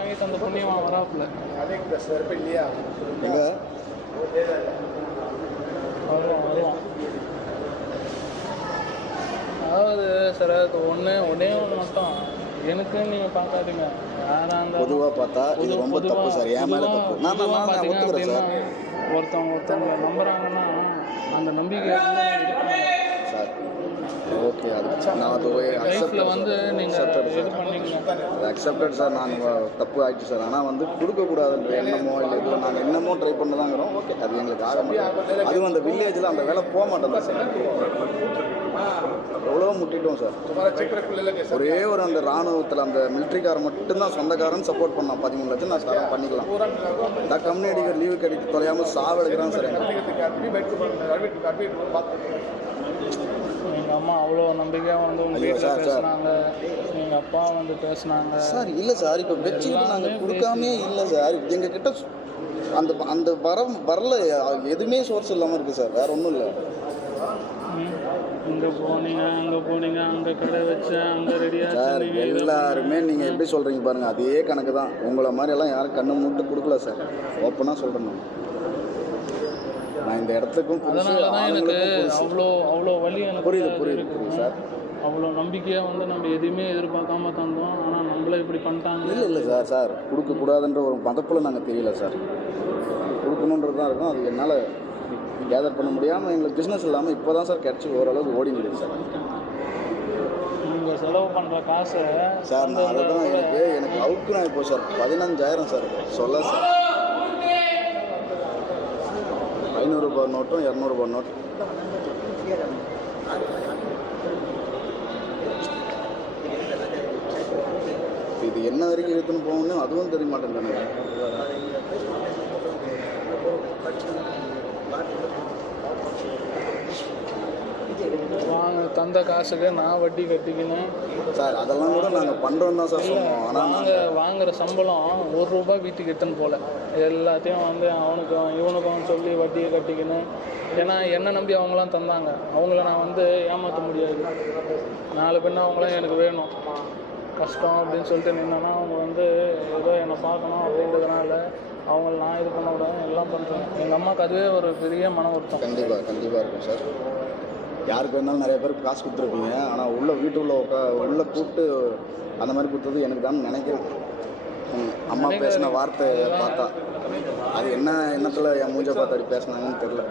வாங்கி தந்த புண்ணியமாக வராப்புல எங்க வருவான். அதாவது சார் அது ஒன்றே ஒன்று மட்டும் எனக்குன்னு நீங்கள் பார்க்காதீங்க. யாராக இருந்தாலும் பொதுவாக பார்த்தா இது ரொம்ப தப்பு சார். என் மேலே தப்பு. நான் ஒத்துக்கிறேன் சார். ஒருத்தவங்க நம்புறாங்கன்னா அந்த நம்பிக்கை சார் ஓகே. அது நான் அது லைஃப்பில் வந்து நீங்கள் அது அக்செப்டட் சார். நான் தப்பு ஆகிடுச்சு சார். ஆனால் வந்து கொடுக்கக்கூடாதுன்ற எண்ணமோ இல்லை இதில் நாங்கள் என்னமோ ட்ரை பண்ணதாங்கிறோம். ஓகே, அது எங்களுக்கு ஆக மாட்டேன். அதுவும் அந்த வில்லேஜில் அந்த வேலை போக மாட்டேன் சார். எவ்வளோ முட்டிட்டோம் சார். ஒரே ஒரு அந்த இராணுவத்தில் அந்த மிலிட்ரிக்காரன் மட்டும்தான் சொந்தக்காரன் சப்போர்ட் பண்ணான். 13 லட்சம் நான் சார் பண்ணிக்கலாம். இந்த கம்யூனிட்டிக்கு லீவு கிடைக்க தொலையாமல் சாவெடுக்கிறான் சார். எங்கள் அம்மா அவ்வளோ நம்பிக்கையாக வந்து பேசினாங்க. எங்கள் அப்பா வந்து பேசினாங்க சார். இல்லை சார், இப்போ வச்சுக்கிட்டு நாங்கள் கொடுக்காமே இல்லை சார். எங்கள் கிட்ட அந்த அந்த வரல எதுவுமே சோர்ஸ் இல்லாமல் இருக்குது சார். வேறு ஒன்றும் இல்லை. இங்கே போனீங்க அங்கே போனீங்க அங்கே கடை வச்சேன் அங்கே ரெடியாக சார். எல்லாருமே நீங்கள் எப்படி சொல்கிறீங்க பாருங்கள், அதே கணக்கு தான். உங்களை மாதிரியெல்லாம் யாரும் கண்ணை மூட்டு கொடுக்கல சார். ஓப்பனாக சொல்கிறேன். நான் இந்த இடத்துக்கும் அதனால தான் எனக்கு அவ்வளோ வலி எனக்கு புரியுது சார். அவ்வளோ நம்பிக்கையாக வந்து நம்ம எதுவுமே எதிர்பார்க்காம தந்தோம். ஆனால் நம்மளே இப்படி பண்ணிட்டாங்க. இல்லை சார் கொடுக்கக்கூடாதுன்ற ஒரு மதப்பில் நாங்கள் தெரியல சார். கொடுக்கணுன்றது தான் இருக்கும். அது என்னால் கேதர் பண்ண முடியாமல் எங்களுக்கு பிஸ்னஸ் இல்லாமல் இப்போ தான் சார் கிடச்சி ஓரளவுக்கு ஓடி முடியுது சார். நீங்கள் செலவு பண்ணுற காசை சார் நான் அதை தான் எனக்கு அவுட்டு நான் இப்போ சார் 15,000 சார் சொல்ல சார். 500 ரூபா நோட்டும் 200 ரூபா நோட்டும். இது என்ன வரைக்கும் எடுத்துன்னு போகணும் அதுவும் தெரிய மாட்டேன். வாங்க தந்த காசுக்கு நான் வட்டி கட்டிக்கணும் சார். அதெல்லாம் கூட நாங்கள் பண்ணுறோம் தான் சார் சொன்னோம். ஆனால் நாங்கள் வாங்குகிற சம்பளம் ₹1 வீட்டுக்கு எட்டுன்னு போல எல்லாத்தையும் வந்து அவனுக்கும் இவனுக்கும் சொல்லி வட்டியை கட்டிக்கணும். ஏன்னா என்னை நம்பி அவங்களாம் தந்தாங்க. அவங்கள நான் வந்து ஏமாற்ற முடியாது. 4 பெண்ணு அவங்களாம் எனக்கு வேணும் கஷ்டம் அப்படின்னு சொல்லிட்டு நின்னோன்னா அவங்க வந்து ஏதோ என்னை பார்க்கணும் அப்படின்றதுனால அவங்கள நான் இது பண்ண விடாது எல்லாம் பண்ணுறேன். எங்கள் அம்மாவுக்கு அதுவே ஒரு பெரிய மன வருத்தம். கண்டிப்பாக இருக்கும் சார். யாருக்கு வேணாலும் நிறைய பேருக்கு காசு கொடுத்துருப்பீங்க. ஆனால் வீட்டுக்குள்ளே உள்ளே கூப்பிட்டு அந்த மாதிரி கொடுத்தது எனக்கு தான் நினைக்கிறேன். அம்மா பேசின வார்த்தை பார்த்தா அது என்ன எண்ணத்தில் என் மூஞ்சை பார்த்து அப்படி பேசினாங்கன்னு தெரில.